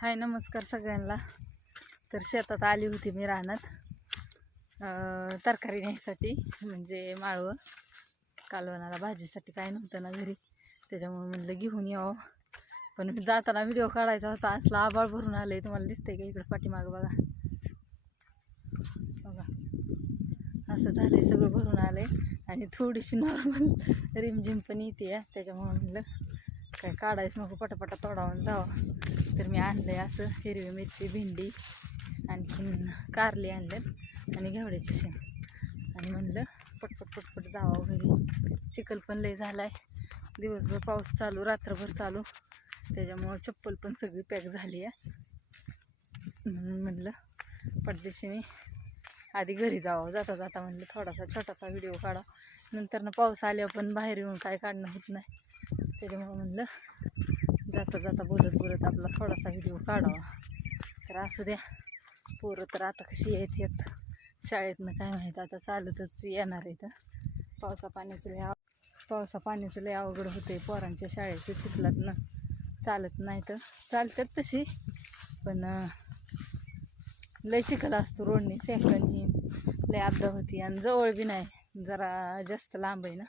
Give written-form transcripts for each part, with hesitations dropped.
हाय नमस्कार सगळ्यांना. तर शेतात आली होती मी रानात तरकारी न्यायसाठी, म्हणजे माळवं. कालवणाला भाजीसाठी काय नव्हतं ना घरी, त्याच्यामुळे म्हणलं घेऊन यावं. पण जाताना व्हिडिओ काढायचा होता. असला आभाळ भरून आले, तुम्हाला दिसतंय का इकडं पाठीमागं बघा बघा, असं झालंय, सगळं भरून आलंय. आणि थोडीशी नॉर्मल रिमझिम पण येते, त्याच्यामुळे म्हणलं काय काढायचं नको, पटापटा तोडावून जावं. तर मी आणलंय असं हिरवी मिरची, भेंडी, आणखीन कारली आणले आणि घेवड्याची शेंग. आणि म्हणलं पटपट पटपट जावं घरी. चिखल पण लय झालाय, दिवसभर पाऊस चालू, रात्रभर चालू, त्याच्यामुळं चप्पल पण सगळी पॅक झाली आहे. म्हणून म्हणलं पटदिशीने आधी घरी जावं. जाता जाता म्हणलं थोडासा छोटासा व्हिडिओ काढा, नंतर ना पाऊस आल्यावर पण बाहेर येऊन काय काढणं होत नाही. त्याच्यामुळं म्हणलं जाता जाता बोलत बोलत आपला थोडासा व्हिडिओ काढावा. तर असू द्या. पोरं तर आता कशी येत शाळेतनं काय माहीत, आता चालतच येणार आहे. तर पावसा पाण्याचं लय अवघड होते पोरांच्या शाळेचं. चिखलातनं चालत नाही, तर चालतात तशी, पण लय चिखल असतो रोडने. सेकंड ही लय अपदा होती, आणि जवळ बी नाही, जरा जास्त लांब आहे ना,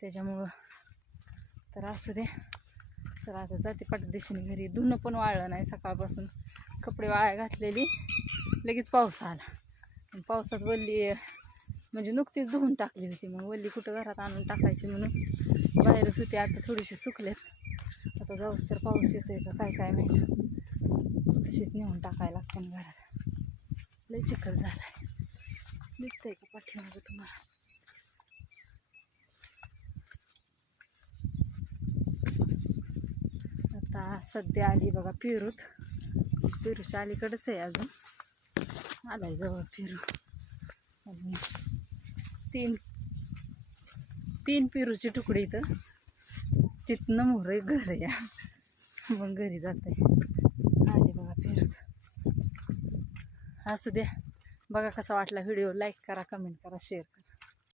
त्याच्यामुळं. तर असू द्या, चला आता जाते पटदिशीने घरी. धुणं पण वाळलं नाही सकाळपासून, कपडे वाळ्या घातलेली, लगेच पाऊस आला. पावसात वल्ली म्हणजे नुकतीच धुवून टाकली होती, मग वल्ली कुठं घरात आणून टाकायची म्हणून बाहेरच होती. आता थोडीशी सुकलेत, आता जाऊस तर पाऊस येतोय का काय काय माहीत, तशीच नेऊन टाकायला लागते ना घरात. लय चिखल झालाय, दिसतंय का पाठीमागं तुम्हाला? आता सध्या आली बघा पेरूच्या अलीकडंच आहे. अजून आलाय जवळ पेरू. अजून तीन पेरूची तुकडे इथं, तिथनं मोहर घर या, मग घरी जाते. आली बघा पेरूत. असू द्या. बघा कसा वाटला व्हिडिओ, लाईक करा, कमेंट करा, शेअर करा.